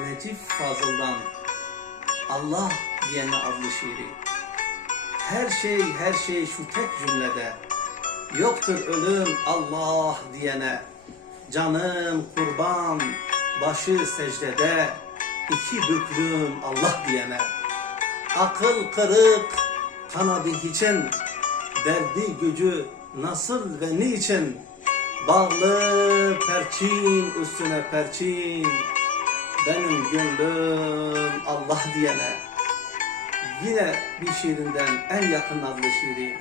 Necip Fazıl'dan Allah diyene adlı şiiri. Her şey her şey şu tek cümlede. Yoktur ölüm Allah diyene. Canım kurban başı secdede. iki büklüm Allah diyene. Akıl kırık kanadı için derdi gücü nasıl ve niçin bağlı perçin üstüne perçin benim gönlüm Allah diyene yine bir şiirinden en yakın adlı şiiri.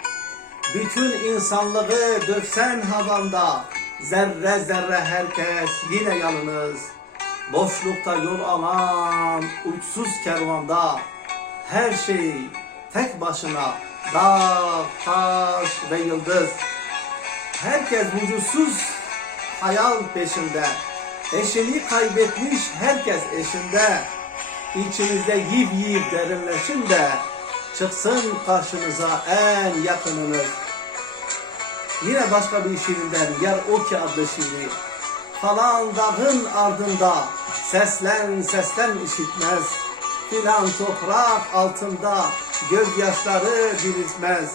Bütün insanlığı döksen havanda zerre zerre herkes yine yanınız boşlukta yol alan uçsuz kervanda her şey tek başına dağ, taş ve yıldız. Herkes vücutsuz hayal peşinde. Eşini kaybetmiş herkes eşinde. İçinizde yiv yiv derinleşin de çıksın karşınıza en yakınınız. Yine başka bir şiirinden Yer O Ki adlı şiiri. Falan dağın ardında seslen seslen işitmez. Filan toprak altında gözyaşları diriltmez.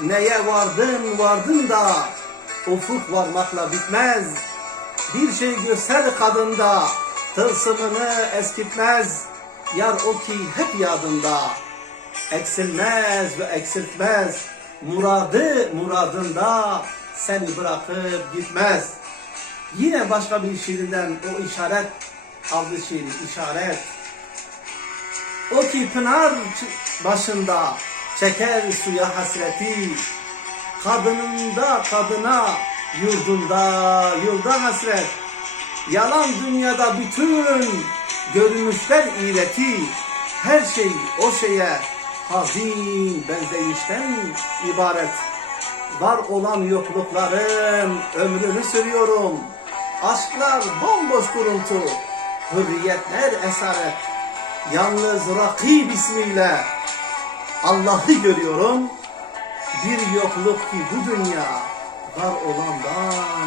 Neye vardın vardın da ufuk varmakla bitmez. Bir şey göster kadında tılsımını eskitmez. Yar o ki hep yadında eksilmez ve eksiltmez. Muradı muradında seni bırakıp gitmez. Yine başka bir şiirinden o işaret adlı şiiri işaret. O ki pınar başında çeker suya hasreti. Kadınında kadına, yurdunda yurda hasret. Yalan dünyada bütün görünüşler iğreti. Her şey o şeye hazin benzeyişten ibaret. Var olan yoklukların ömrünü sürüyorum. Aşklar bomboş kuruntu, hürriyetler esaret. Yalnız rakib ismiyle Allah'ı görüyorum. Bir yokluk ki bu dünya var olandan.